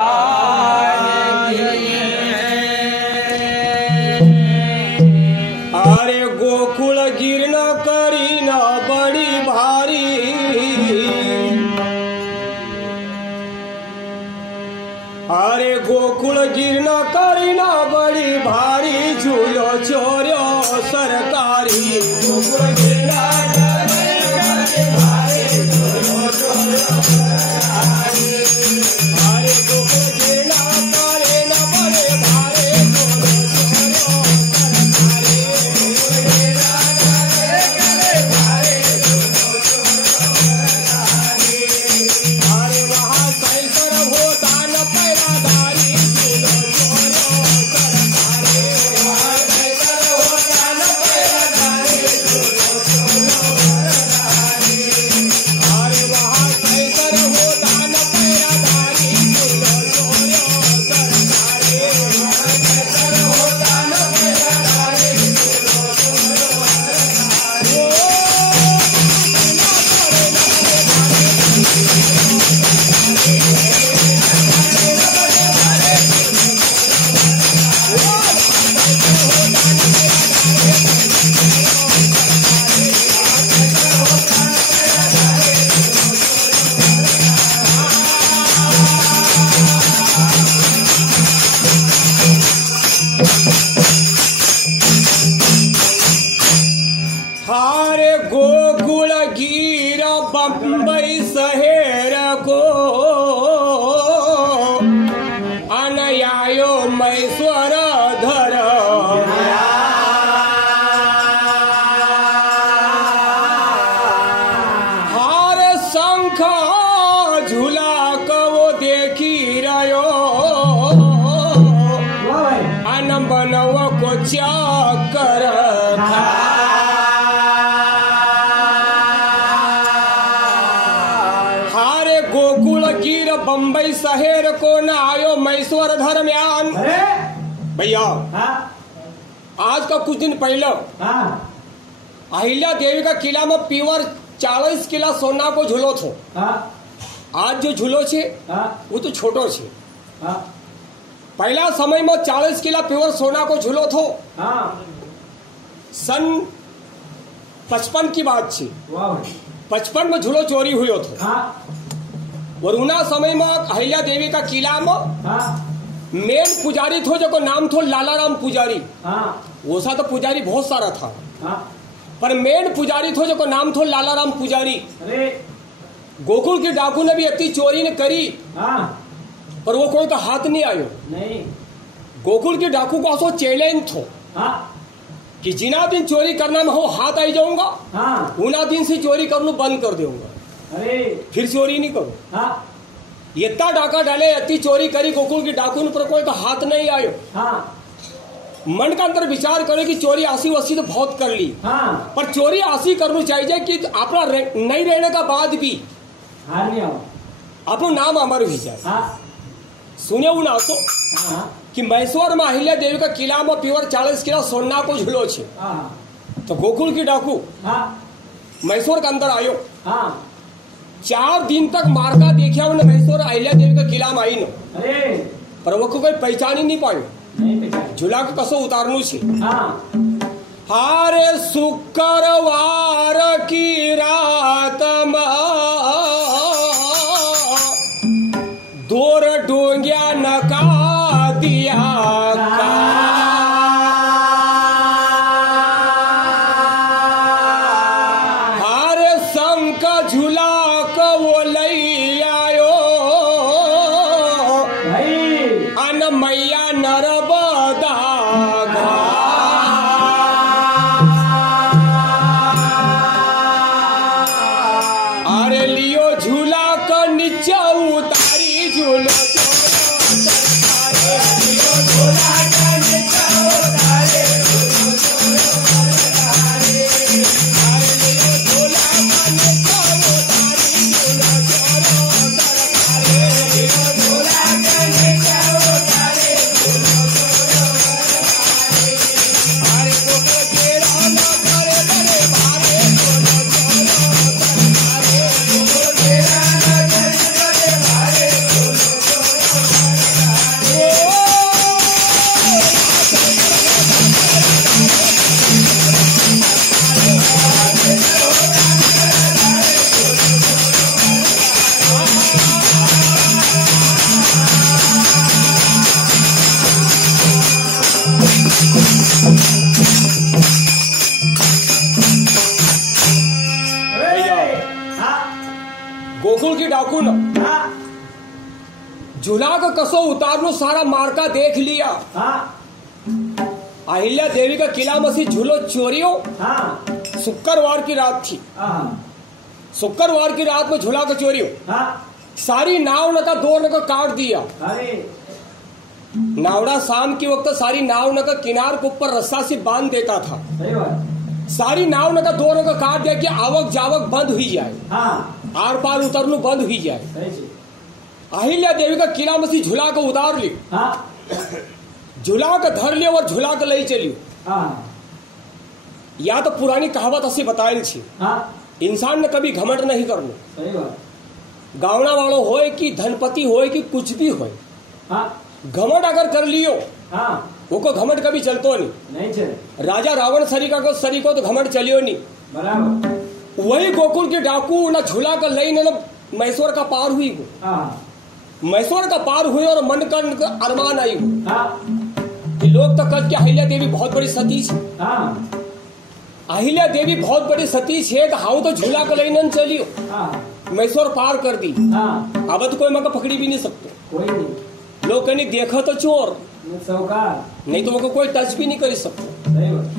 अरे गोकुल गिरन करी न बड़ी भारी, अरे गोकुल गिरन करी न बड़ी भारी, झूलो चोरो सरकारी। गोकुल गिरन करी न बड़ी भारी, झूलो चोरो सरकारी। अरे गोकुल गिरन करी न बड़ी भारी, झूलो चोरो सरकारी। अरे वहाँ कैसर होता न पैरादारी, झूलो चोरो सरकारी। वहाँ कैसर होता न पैरादारी, झूलो चोरो सरकारी। अरे वहाँ कैसर होता न पैरादारी, झूलो चोरो सरकारी। वहाँ कैसर होता न पैरादारी, झूलो चोरो हारे गोकुल गिर बम्बई शहर को, अनयायो मैसवर धर। हारे शंख झूला को देखी रयो, अन बनव को चक्कर। गोकुल गिर बम्बई शहर को न आयो मैसवर धर्म्यान। भैया आज का कुछ दिन पहले अहिल्या देवी का किला में पीवर 40 किला सोना को झूलो थो। आज जो झूलो छे वो तो छोटो छे। पहला समय में 40 किला पीवर सोना को झूलो थो। सन 55 की बात छे। 55 में झूलो चोरी हुई थो। वरुणा समय में अहिल्या देवी का किला में मेन पुजारी थो, जो नाम थो लालाराम पुजारी। वो सा तो पुजारी बहुत सारा था, पर मेन पुजारी थो जो नाम थो लालाराम पुजारी। गोकुल के डाकू ने भी इतनी चोरी ने करी, पर वो कोई का हाथ नहीं आयो। गोकुल के डाकू को असो चैलेंज थो कि जिना दिन चोरी करना में हो हाथ आई जाऊंगा, उना दिन से चोरी करना बंद कर दूंगा। फिर चोरी नहीं करो। इतना डाका डाले, इतनी चोरी करी गोकुल की डाकू पर कोई का हाथ नहीं आयो। मन का अंदर विचार करे कि चोरी आसी वसी तो बहुत कर ली, पर चोरी आसी करनी चाहिए कि अपना नहीं रहने का बाद भी अपना नाम अमर भी जाए। सुने ना तो कि मैसवर में अहिल्या देवी का किला में पीवर 40 किला सोना को झूलो छे। तो गोकुल की डाकू मैसवर के अंदर आयो। 4 दिन तक मार्का देखा उन्हें मैसवर अहिल्या देवी का किला में आई न, पर वो कोई पहचान ही नहीं पायो। झूला को कसो उतारनु छे। हारे शुक्रवार की रात में दोर डोंगिया नका दिया। हारे शंख झूला को वो लई आयो, अन मैया नर्मदा अरे लियो झूला को नीचे उतारी, झूलो झूला का नीचे उतारे, झूलो डाकू न झूला का कसो उतारनो सारा मार्का देख लिया। अहिल्या देवी का किला मसी झूलो चोरी हो। शुक्रवार की रात थी। शुक्रवार की रात में झूला का चोरी हो। सारी नाव न का दो न का काट दिया। नावड़ा शाम की वक्त सारी नाव न का किनार के ऊपर रस्सा से बांध देता था। सारी नाव न का दो न का काट दिया कि आवक जावक बंद हुई जाए, आर पार उतरनु बंद हुई जाए। अहिल्या देवी का किला मसी झूला को उतार ली। झूला का धर लियो और झूला का ले चलियो। या तो पुरानी कहावत ऐसी बताई थी, इंसान ने कभी घमंड नहीं करना। गावना वालों होए कि धनपति होए कि कुछ भी होए, घमंड अगर कर लियो वो को घमंड कभी चलतो नहीं चले। राजा रावण सरी को तो घमंड चलियो नहीं बराबर। वही गोकुल के डाकू ना झूला का लई न मैसूर का पार हुई गो। मैसूर का पार हुए और मन का अरमान आई गो। लोग तो कह के अहिल्या देवी बहुत बड़ी सती है। अहिल्या देवी बहुत बड़ी सती है तो हाउ तो झूला को लई न चलियो, मैसूर पार कर दी। अब तो कोई मका पकड़ी भी नहीं सकते। कोई नहीं। लोग कहनी देखो तो चोर नहीं तो वो कोई टच भी नहीं कर सकते।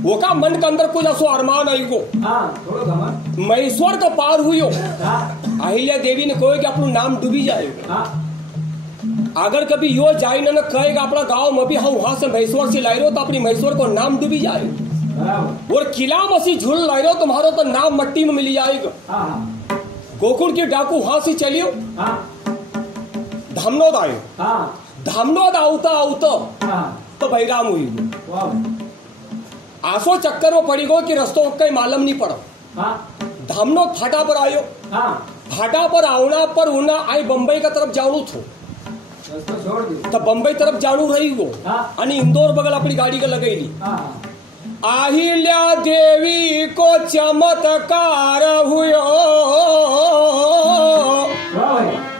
वो का मन के अंदर कुछ ऐसो अरमान आई गो। मैसूर का पार हुई हो। अहिल्या देवी ने कहे कि अपना नाम डूबी जाएगा। अगर कभी यो जाए न कहेगा अपना गांव में भी हम वहां से मैसूर से लाई रहो तो अपनी मैसूर को नाम डूबी जाएगा। और किला मसी झूल लाई रहो तुम्हारा तो नाम मट्टी में मिल जाएगा। गोकुल के डाकू वहां से चलियो, धमनोद आयो। धमनोद आवता तो बैराम हुई। आसो चक्कर में पड़ी गो कि रस्तों कहीं मालूम नहीं पड़ा। धमनोद फाटा पर आयो। फाटा पर आवना पर उना आई बम्बई का तरफ जाऊँ थो तो बम्बई तरफ जाणू रही गो आणि इंदौर बगल अपनी गाड़ी का लगेली। अहिल्या देवी को चमत्कार हुयो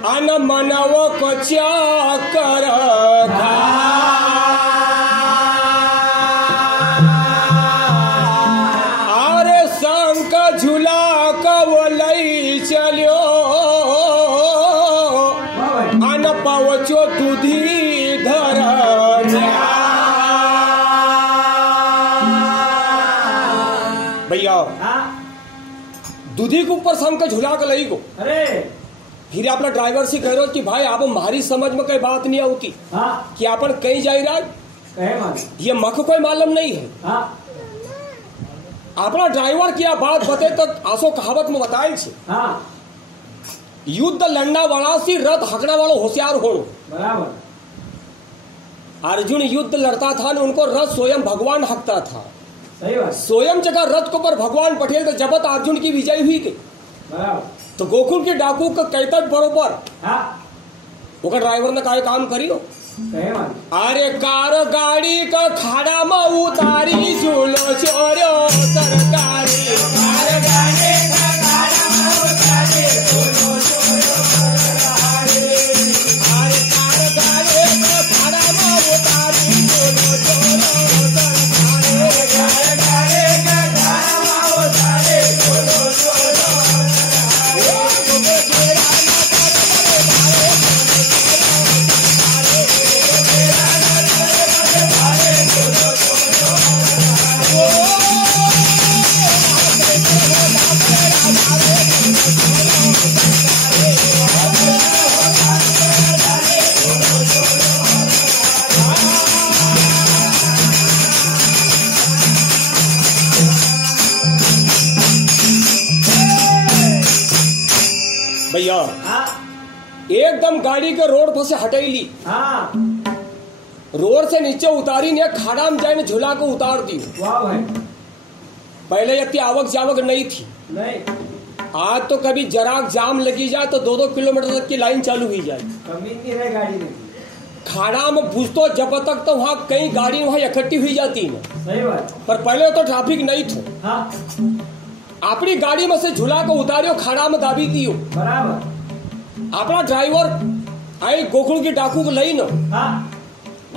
अन मनव को चाकर अरे शंख झूला कवलई चलियो अन पवचो दूधी धर। भैया दूधी के ऊपर शंख झूला का लई गो। अरे फिर अपना ड्राइवर से कह रहे हो कि भाई आप हमारी समझ में कोई बात नहीं आती कि अपन कहीं जा रहा ये मख कोई मालूम नहीं है। अपना ड्राइवर की बात बते तो आसो कहावत में बताए युद्ध लड़ना वाला सी रथ हकड़ा वाला होशियार हो बराबर। अर्जुन युद्ध लड़ता था न उनको रथ स्वयं भगवान हकता था। सही बात। स्वयं जगह रथ को पर भगवान पटेल तो जबत अर्जुन की विजय हुई के तो गोकुल के डाकू का कहता बरोबर वो ड्राइवर ने काय काम करियो। अरे कार गाड़ी का खाड़ा में उतारी झूलो चोरो सरकारी। कार गाड़ी का खाड़ा में उतारी झूलो चोरो सरकारी। अरे कार गाड़ी का खाड़ा में उतारी झूलो चोरो सरकारी। कार गाड़ी का खाड़ा में उतारी झूलो चोरो भैया एकदम गाड़ी के रोड पर से हटेली। रोड से नीचे उतारी ने खाड़ा में जाए झूला को उतार दी। पहले इतनी आवक जावक नहीं थी। आज तो कभी जराक जाम लगी जाए तो 2-2 किलोमीटर तक की लाइन चालू हुई जाए। गाड़ी खाड़ा में घुसतो जब तक तो वहाँ कई गाड़ी वहाँ इकट्ठी हुई जाती है। सही बात। पर पहले तो ट्रैफिक नहीं था। अपनी गाड़ी में से झूला को उतारियो खाड़ा में दाबी दियो बराबर। अपना ड्राइवर आई गोकुल की डाकू को लई न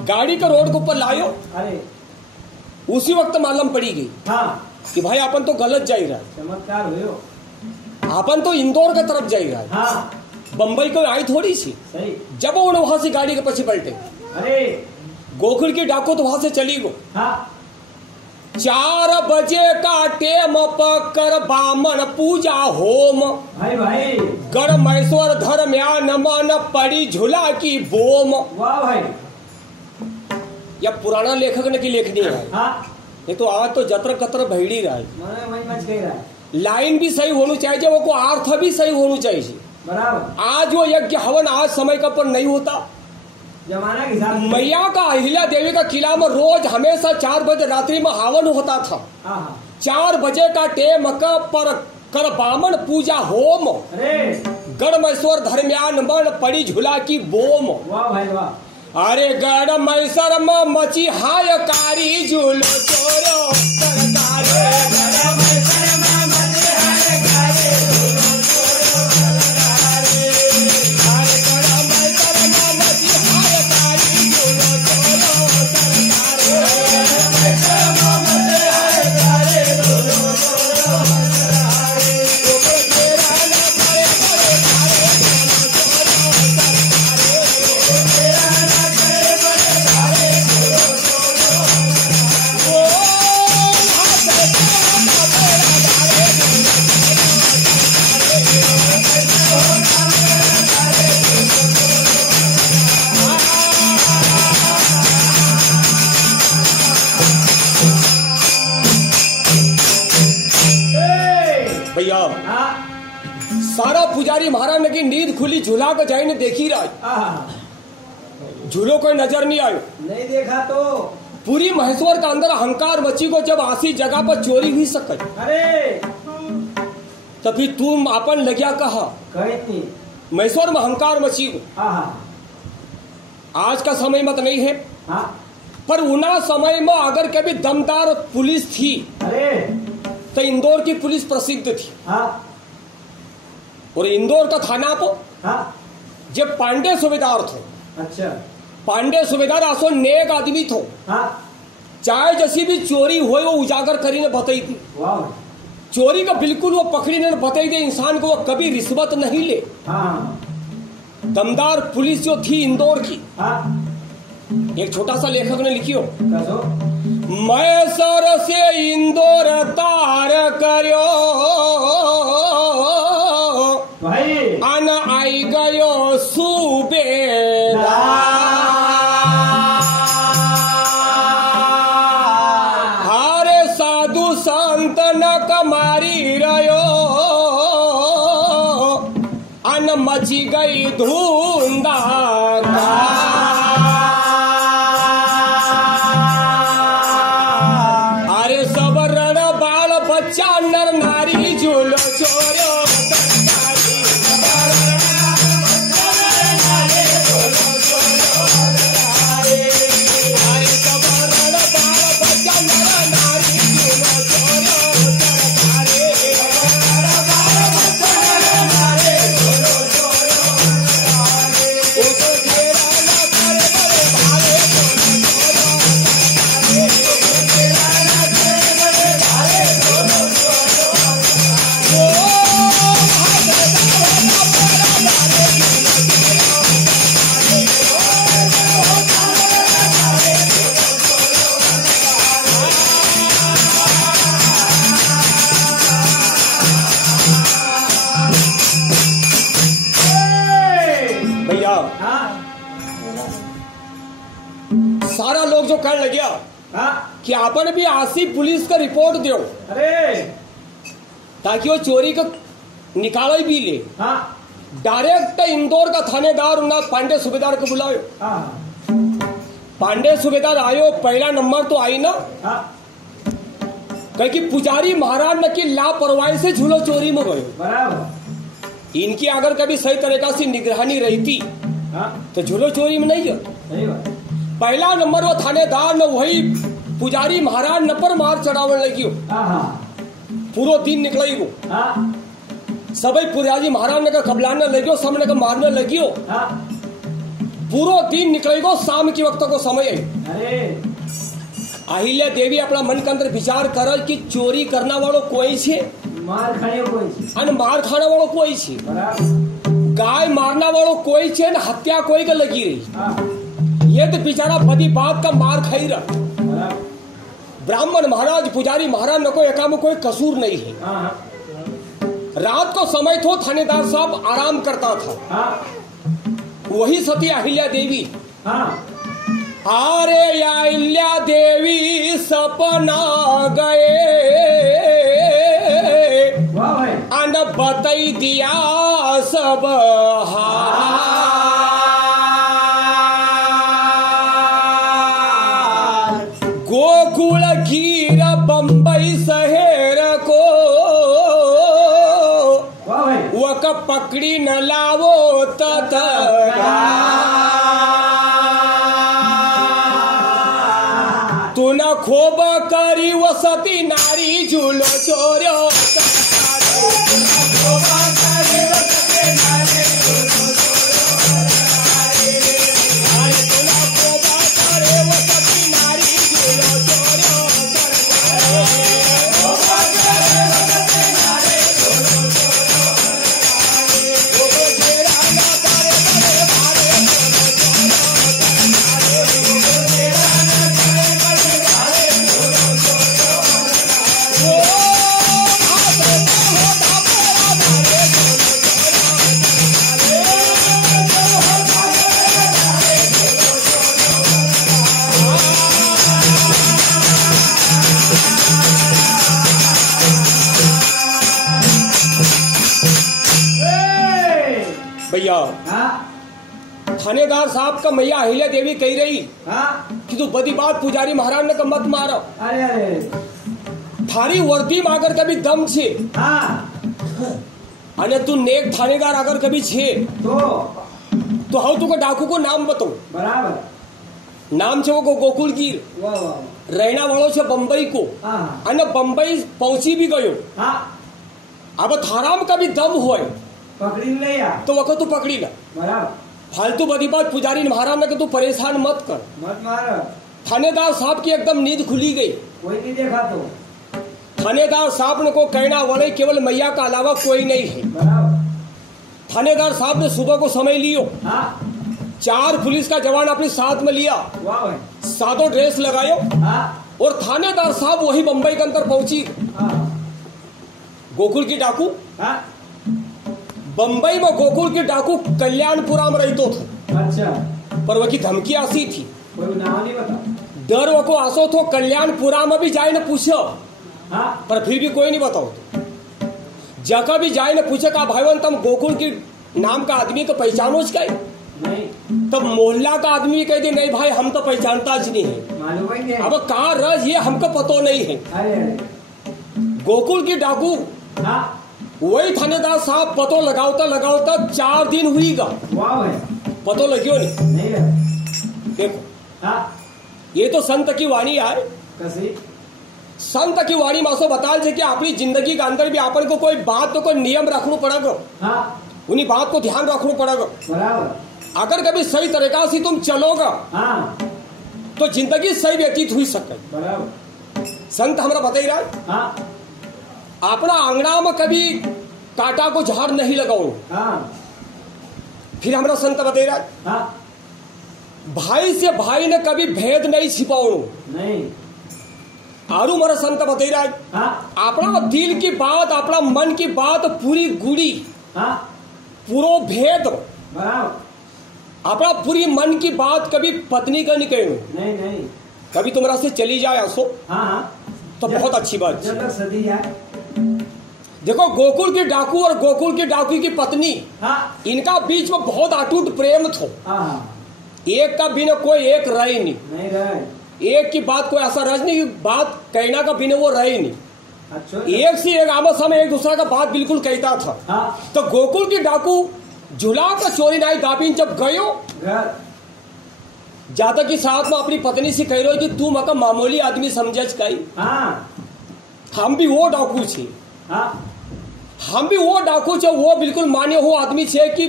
गाड़ी का रोड के ऊपर लायो। अरे उसी वक्त मालूम पड़ी गई कि भाई अपन तो गलत जा रहा है। चमत्कार हुयो। अपन तो इंदौर की तरफ जा रहा है। बम्बई को आई थोड़ी सी। जब वो वहां से गाड़ी के पीछे पलटे, अरे गोकुल की डाको तो वहां से चली गो। हाँ 4 बजे का टेम पकर बामन पूजा होम, भाई भाई गणमेश्वर धर्म्यान मन पड़ी झूला की बोम। वाह भाई, या पुराना लेखक ने की लेखनी है। हाँ नहीं तो आज तो जत्र कत्र भैड़ी रहा है। मच गई रहा, लाइन भी सही होनी चाहिए, वो को अर्थ भी सही होनी चाहिए। बराबर। आज वो यज्ञ हवन आज समय का पर नहीं होता। जमाना के हिसाब से मैया का अहिल्या देवी का किला में रोज हमेशा 4 बजे रात्रि में हवन होता था। 4 बजे का टेम पर कर बामन पूजा होम, अरे गणमेश्वर धर्म्यान मन पड़ी झूला की बोम। वाह भाई वाह, अरे गणमेश्वर में मची हायकारी झूलो चोरो सरकारे, गणमेश्वर में मची हायकारी झूलो चोरो सरकारे, अरे गणमेश्वर में मची हायकारी झूलो चोरो सरकारे, गणमेश्वर में मची हायकारी झूलो चोरो सरकारे, ऊपर तेरा न करे करे तारे झूलो चोरो सरकारे, ऊपर तेरा न करे करे तारे झूलो चोरो सरकारे, ओ हाथ तेरा तारे झूलो भैया। सारा पुजारी महाराज ने की नींद खुली, झूला को जाई ने देखी रहा, झूलो कोई नजर नहीं आयो। नहीं देखा तो पूरी महेश्वर का अंदर अहंकार मची को जब आसी जगह पर चोरी हुई सके, अरे तभी तुम अपन लगिया कहा कही महेश्वर में अहंकार मची को। आज का समय मत नहीं है, पर उना समय में अगर कभी दमदार पुलिस थी अरे तो इंदौर की पुलिस प्रसिद्ध थी। और इंदौर का थाना को जब पांडे सूबेदार थे, अच्छा पांडे सूबेदार आसो नेक आदमी थो, चाहे जैसी भी चोरी हो वो उजागर करी ने बताई थी। चोरी का बिल्कुल वो पकड़ी ने बताई दे इंसान को, वो कभी रिश्वत नहीं ले। दमदार पुलिस जो थी इंदौर की, एक छोटा सा लेखक ने लिखियो, मैसर से इंदौर तार करो भाई, अन आई गयो सूबेदार, हारे साधु संत न कमारी रयो अन मची गई धुंधा। नर नारी झूलो चोरो सारा लोग जो कहने लगे कि अपन भी आसी पुलिस का रिपोर्ट दो, अरे ताकि वो चोरी को निकाल भी ले। डायरेक्ट इंदौर का थानेदार ना पांडे सूबेदार को बुलाओ। पांडे सूबेदार आयो, पहला नंबर तो आई ना, कह कि पुजारी महाराज ने की लापरवाही से झूलो चोरी में गयो। बराबर। इनकी अगर कभी सही तरीका से निगरानी रहती तो झूलो चोरी में नहीं जाता। पहला नंबर वो थानेदार ने वही पुजारी महाराज न पर मार चढ़ावन लगी, पूरा दिन निकल गो, सभी पुजारी महाराज ने का कबलाने लगियो, सबने का मारने लगियो, पूरा दिन निकल गो। शाम के वक्त को समय है, अहिल्या देवी अपना मन के अंदर विचार कर कि चोरी करना वालों कोई छे, मार खाने कोई छे, मार खाने वालों कोई छे। गाय मारना वालों कोई चेन हत्या कोई का लगी रही। ये तो बेचारा बदी बात का मार खाई रहा। ब्राह्मण महाराज पुजारी महाराज न कोई एका में कोई कसूर नहीं है। रात को समय तो थानेदार साहब आराम करता था। वही सती अहिल्या देवी, अरे अहिल्या देवी सपना गए अन बतई दिया सब गोकुल गिर बंबई शहर को वक पकड़ी न लावो तत तू न खोब करी वसती नारी झूलो चोर्यो भैया। थानेदार साहब का मैया अहिल्या देवी कह रही कि तू बदी बात पुजारी महाराज ने मत मारो। अरे थारी वर्दी में अगर कभी दम छे अने तू नेक थानेदार अगर कभी छे तो हाउ तुको डाकू को नाम बताओ। बराबर नाम छे वो गोकुल गिर, रहना वालों छे बम्बई को अने बम्बई पहुंची भी गयो। अब थारा में कभी दम होए पकड़ी ले या तो वक्त तू पकड़ी ला। बराबर फालतू बदी बात पुजारी महाराज ने कि तू परेशान मत कर। मत मार। थानेदार साहब की एकदम नींद खुली गई। कोई नहीं देखा तो थानेदार साहब ने को कहना वाले केवल मैया का अलावा कोई नहीं है। बराबर थानेदार साहब ने सुबह को समय लियो। 4 पुलिस का जवान अपने साथ में लिया, सादों ड्रेस लगायो और थानेदार साहब वही बम्बई के अंदर पहुंची। गोकुल की डाकू बम्बई में गोकुल के डाकू कल्याणपुरा में रहते थे। अच्छा पर वह की धमकी आसी थी। कोई नाम नहीं बता। डर वो को आसो तो कल्याणपुरा में भी जाए न पूछो। पर फिर भी कोई नहीं बताओ। जगह भी जाए न पूछे का भाईवन तुम गोकुल की नाम का आदमी को पहचानो नहीं। तब मोहल्ला का आदमी भी कह दे नहीं भाई हम तो पहचानता ज नहीं है। मालूम ही नहीं। अब कहा रज ये हमको पतो नहीं है। गोकुल की डाकू वही थानेदार साहब पतो लगावता लगावता 4 दिन हुई गा। पतो लगियो नहीं। देखो ये तो संत की वाणी है। संत की वाणी मासो बता कि अपनी जिंदगी के अंदर भी अपन को कोई बात तो कोई नियम रखना पड़ेगा। उन्हीं बात को ध्यान रखना पड़ेगा। बराबर अगर कभी सही तरीका से तुम चलोगा तो जिंदगी सही व्यतीत हुई सके। बराबर संत हमारा बता ही रहा अपना आंगना में कभी कांटा को झाड़ नहीं लगाओ। फिर हमारा संत बता रहा भाई से भाई ने कभी भेद नहीं छिपाओ। नहीं आरू मेरा संत बता रहा अपना दिल की बात अपना मन की बात पूरी गुड़ी पूरो भेद अपना पूरी मन की बात कभी पत्नी का नहीं कहूं। नहीं कभी तुम्हारा से चली जाए असो तो बहुत अच्छी बात। जब तक सदी है। देखो गोकुल के डाकू और गोकुल के डाकू की पत्नी इनका बीच में बहुत अटूट प्रेम था। एक का बिना कोई एक रहे नहीं रहे। एक की बात कोई ऐसा रज नहीं बात कहना का बिना वो रहे नहीं। अच्छा एक से एक आमो सामने एक दूसरा का बात बिल्कुल कहता था। तो गोकुल की डाकू झुला का चोरी नाई दाबीन जब गयो ज्यादा की साथ में अपनी पत्नी से कह रहे कि तू मका मामूली आदमी समझ कही। हम भी वो डाकू छे। हम भी वो डाकू छे वो बिल्कुल मान्य हो आदमी छे कि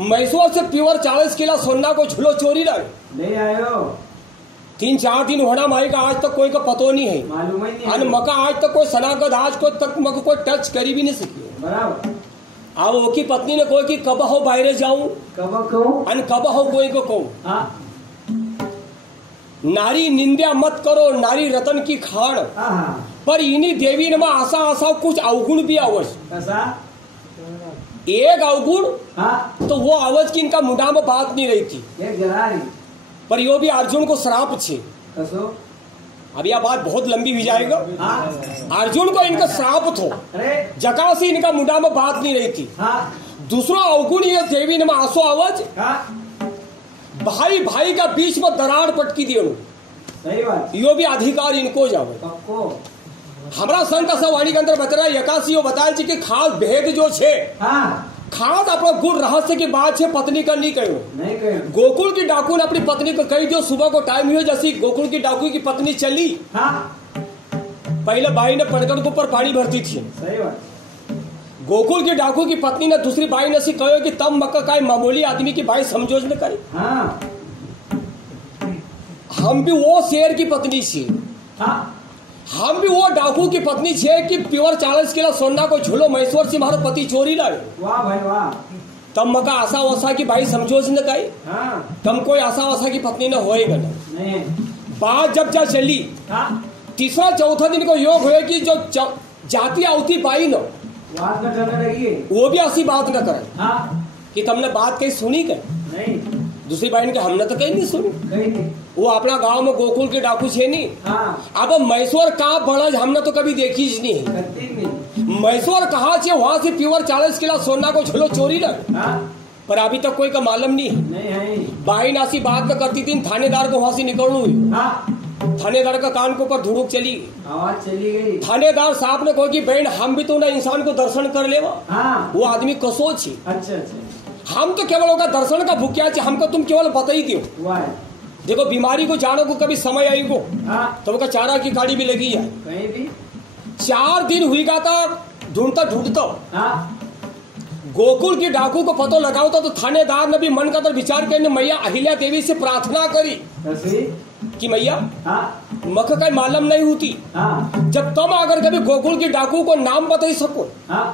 मैसूर से प्योर 40 किलो सोना को झूलो चोरी ले आयो। 3-4 दिन होना माई का आज तक कोई का पतो नहीं है। मालूम ही नहीं। मका आज तक कोई सनागद आज को तक मका कोई टच करी भी नहीं सकी। बराबर अब वो की पत्नी ने कोई कि कब हो बाहर जाऊं, कब कहूँ, अन कब हो कोई को कहूं। हाँ नारी निंदा मत करो, नारी रतन की खान, हाँ पर इन्हीं देवी ने आशा आशा कुछ अवगुण भी आवश। कैसा, एक अवगुण हाँ तो वो आवज की इनका मुंडा में बात नहीं रही थी, एक जला रही, पर यो भी अर्जुन को श्राप छे। कसो, अब यह बात बहुत लंबी हो जाएगा। हाँ अर्जुन को इनका श्राप थो, अरे जका से इनका मुंडा में बात नहीं रही थी। हाँ दूसरा अवगुण ये देवी ने आंसू आवाज, हाँ भाई भाई का बीच में दरार पटकी दियो, सही बात, यो भी अधिकार इनको जावे। पक्को, हमारा संत सवाणी के अंदर बता रहा है, यकासी यो बताया छी कि खास भेद जो छे, हाँ खास अपना गुण रहस्य की बात छे, पत्नी का नहीं कहो। नहीं कहे, गोकुल की डाकू ने अपनी पत्नी को कही जो सुबह को टाइम हुआ, जैसी गोकुल की डाकू की पत्नी चली, हाँ पहले बाई ने पटकन के ऊपर पानी भरती थी। सही बात, गोकुल की डाकू की पत्नी ने दूसरी बाई ने सी कहो कि तम मक्का का मामूली आदमी की बाई समझोज न करे, हाँ हम भी वो शेर की पत्नी छी, हाँ हम भी वो डाकू की पत्नी छे कि प्योर 40 किलो सोना को झूलो महेश्वर से हमारा पति चोरी लाए। वाह भाई वाह, तम मका आशा वसा की भाई समझोज न कही, हाँ तम कोई आशा वसा की पत्नी न होएगा न। नहीं, बात जब जा चली, हाँ तीसरा चौथा दिन को योग हुए कि जो जाती आवती बाई न बात न करने लगी, वो भी ऐसी बात न करे हाँ कि तुमने बात कहीं सुनी क्या। नहीं, दूसरी बहन के हमने तो कहीं नहीं सुनी, कहीं नहीं, वो अपना गांव में गोकुल के डाकू छे नहीं। हाँ अब मैसोर का बड़ज हमने तो कभी देखी ही नहीं है। करती नहीं, मैसोर कहा छे वहां से प्योर 40 किलो सोना को झोलो चोरी ना, हाँ पर अभी तक कोई का मालूम नहीं है। नहीं है, बाई नासी बात न करती थी, थानेदार को वहां से निकलना हुई, हाँ थानेदार का कान के ऊपर धुड़ुक चली गई। आवाज चली गई, थानेदार साहब ने कहा कि बहन हम भी तो ना इंसान को दर्शन कर लेवा, हाँ वो आदमी कसो छी, अच्छा अच्छा, हम तो केवल होगा दर्शन का भूखिया छी, हमको तुम केवल बता ही दो। हुआ है, देखो बीमारी को जानो को कभी समय आई को हाँ तो उसका चारा की गाड़ी भी लगी है। कहीं भी, 4 दिन हुई का था ढूंढता ढूंढता हाँ गोकुल की डाकू को पतो लगाओ तो थानेदार ने भी मन का तो विचार करने मैया अहिल्या देवी से प्रार्थना करी कैसी, कि मैया हाँ मख का मालूम नहीं होती, हाँ जब तुम अगर कभी गोकुल की डाकू को नाम बता सको, हाँ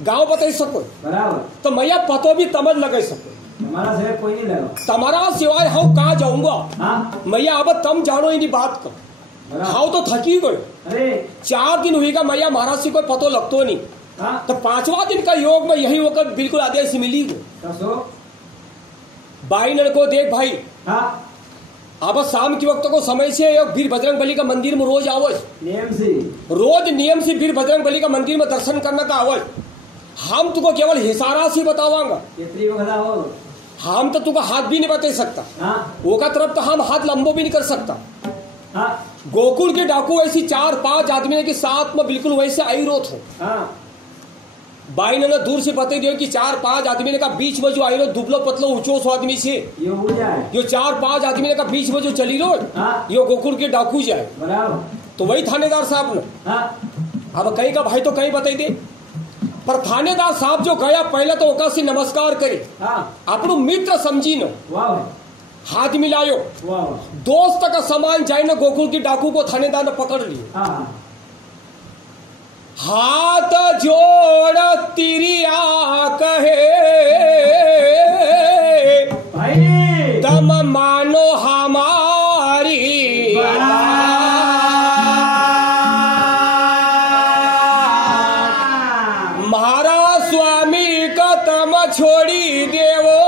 गांव बता सको, बराबर, तो मैया पतो भी तमज लगा सको, हमारा सिर कोई नहीं लगा, तुम्हारा सिवाय हम कहाँ जाऊंगा। हाँ मैया अब तुम जानो इन्हीं बात का, बराबर, हाउ तो थकी गए। अरे 4 दिन हुई का मैया महाराज से कोई पतो लगतो नहीं, हाँ तो 5वां दिन का योग में यही वक्त बिल्कुल आदेश मिली गो। कसो, बाई ने को देख भाई, हाँ अब शाम के वक्त को समय से वीर बजरंग बली का मंदिर में रोज आवज, नियम से, रोज नियम से वीर बजरंग बली का मंदिर में दर्शन करने का आवज। हम तुको केवल हिसारा से बतावांगा, कितनी वगैरह हो, हम तो तुको हाथ भी नहीं बता सकता, हाँ वो का तरफ तो हम हाथ लंबो भी नहीं कर सकता। हाँ गोकुल के डाकू ऐसी 4-5 आदमी के साथ में बिल्कुल वैसे आई रोत हो। हाँ बाई ने दूर से बता दिया कि 4-5 आदमी ने का बीच में जो आई रो दुबलो पतलो ऊंचो सो आदमी से, ये हो जाए, यो 4-5 आदमी ने का बीच में जो चली रो, हाँ यो गोकुल के डाकू जाए। बराबर, तो वही थानेदार साहब ने, हाँ अब कहीं का भाई तो कहीं बताई दे, पर थानेदार साहब जो गया पहले तो ओका से नमस्कार करे, हाँ अपनो मित्र समझी नो, वाह भाई, हाथ मिलायो, वाह दोस्त का समान जाए न गोकुल की डाकू को थानेदार ने पकड़ लियो। हाँ हाथ जोड़ तिरिया कहे भाई, तम मानो हमारी, महाराज स्वामी का तम छोड़ी देवो,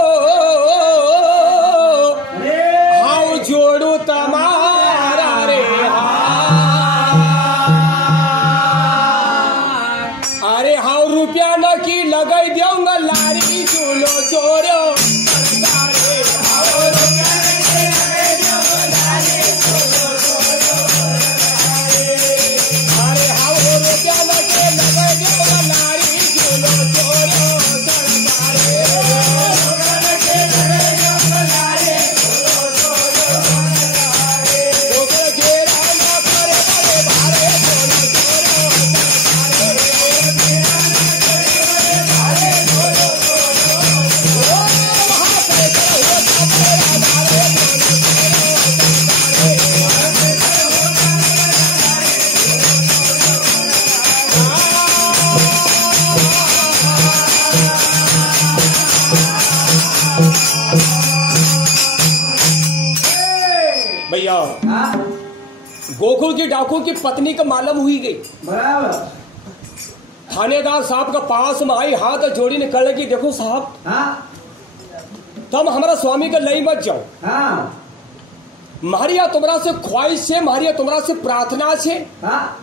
हाउ जोड़ू तमारा रे अरे हाउ रुपया न की लगाई देऊंगा लारी चूलो चोरो, भैया हाँ गोकुल की डाकू की पत्नी का मालूम हुई गई, बराबर। थानेदार साहब का पास में आई, हाथ जोड़ी निकल लगी, देखो साहब हाँ तुम हमारा स्वामी का लई मत जाओ, हाँ मारिया तुम्हारा से ख्वाहिश से, मारिया तुम्हारा से प्रार्थना से, हाँ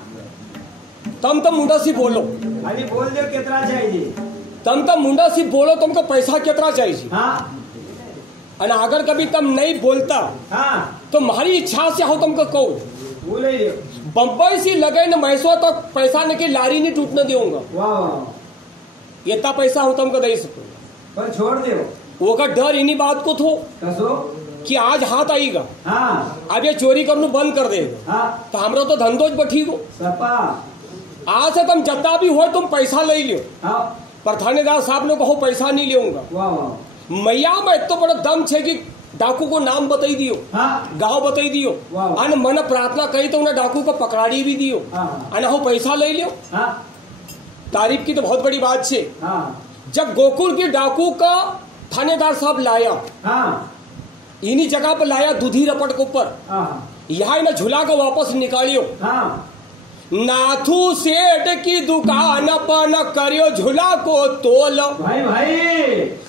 तम मुंडा सी बोलो, अभी बोल दो कितना चाहिए। तम मुंडा सी बोलो, तुमको पैसा कितना चाहिए। हाँ और अगर कभी तुम नहीं बोलता हाँ तो हमारी इच्छा से हो तुमको कहो, बोले लियो। बम्बई से लगे न मैसो तो पैसा न की लारी नहीं टूटने दूंगा, वाह इतना पैसा हो तुमको दे सको, पर छोड़ दो। वो का डर इन्हीं बात को थो कसो कि आज हाथ आएगा, हाँ अब ये चोरी करना बंद कर देगा, हाँ तो हमरा तो धंधोज बठी गो, सपा आज से तुम जत्ता भी हो तुम पैसा ले लियो। हाँ पर थानेदार साहब ने कहो पैसा नहीं लेऊंगा। वाह वाह मैया में इतना बड़ा दम छे कि डाकू को नाम बताई दियो, हाँ गाँव बताई दियो, वाह। अन मन प्रार्थना कही तो उन्हें डाकू को पकड़ाड़ी भी दियो, हाँ अन हो पैसा ले लियो। हाँ तारीफ की तो बहुत बड़ी बात छे। हाँ जब गोकुल की डाकू का थानेदार साहब लाया, हाँ इन्हीं जगह पर लाया दूधी रपट के ऊपर, हाँ यहाँ इन्हें झुला के वापस निकालियो। हाँ नाथू सेठ की दुकान पर न करियो झुला को तोल, भाई भाई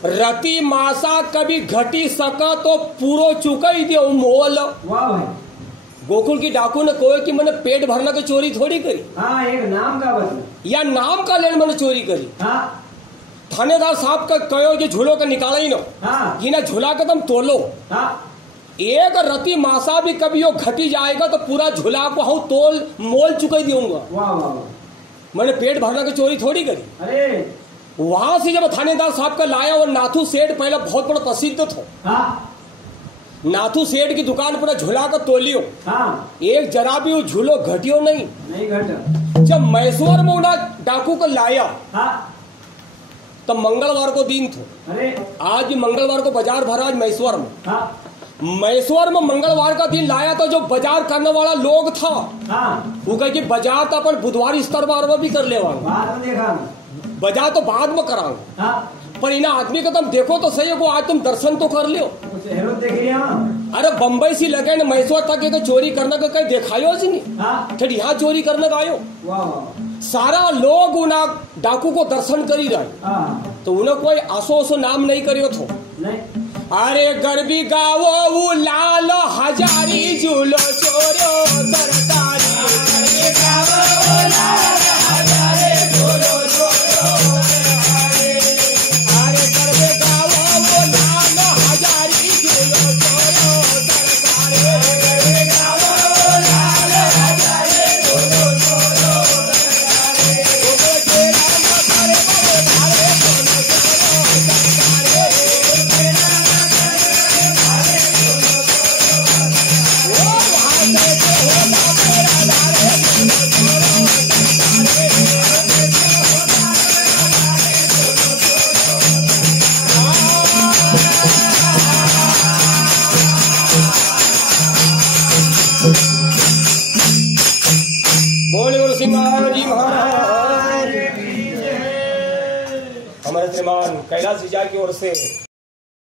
रति मासा कभी घटी सका तो पूरो चुकई दो मोल। वाह भाई। गोकुल की डाकू ने कोई कि मैंने पेट भरने की चोरी थोड़ी करी, हाँ एक नाम का बस। या नाम का लेन मैंने चोरी करी। हाँ थानेदार साहब का कहो जो झूलो का निकाला ही नो, हाँ ये ना झूला का तुम तोलो, हाँ एक रति मासा भी कभी वो घटी जाएगा तो पूरा झूला को हो तोल मोल चुका दूंगा। वाह वाह वाह। मैंने पेट भरने की चोरी थोड़ी करी। अरे वहां से जब थानेदार साहब का लाया, वो नाथू सेठ पहले बहुत बड़ा प्रसिद्ध था, हाँ नाथू सेठ की दुकान पर झूला का तोलियो, हाँ एक जरा भी वो झूलो घटियो नहीं। नहीं घटा। जब मैसूर में उन्हें डाकू को लाया हाँ तब मंगलवार को दिन था, अरे आज भी मंगलवार को बाजार भरा आज मैसूर में। हाँ मैसूर में मंगलवार का दिन लाया तो जो बाजार करने वाला लोग था हाँ वो कह कि बाजार तो अपन बुधवार स्तर भी कर ले, बात में देखा। बाजार तो बाद में कराऊंगा, हाँ पर इन आदमी का तुम देखो तो सही है, को आज तुम दर्शन तो कर लियो। हेरो देख लिया। अरे बम्बई से लगे न मैसूर तक ये तो चोरी करने का कहीं दिखायो जी नहीं, हाँ फिर यहाँ चोरी करने का आयो। वाह वाह। सारा लोग उन्हें डाकू को दर्शन करी रहे, हाँ तो उन्हें कोई आसो नाम नहीं करियो थो। नहीं। अरे गरबी गावो वो लाल हजारी झूलो चोरो तरकारी, गरबी गावो वो लाल हजारी झूलो चोरो तरकारी, अरे गरबी गावो वो लाल हजारी झूलो चोरो तरकारी, गरबी गावो वो लाल हजारी झूलो चोरो तरकारी, वो तेरा न करे बड़े धारे झूलो चोरो तरकारी। बोले गुरु सिंह जी महाराज, हमारे श्रीमान कैलाश विजय की ओर से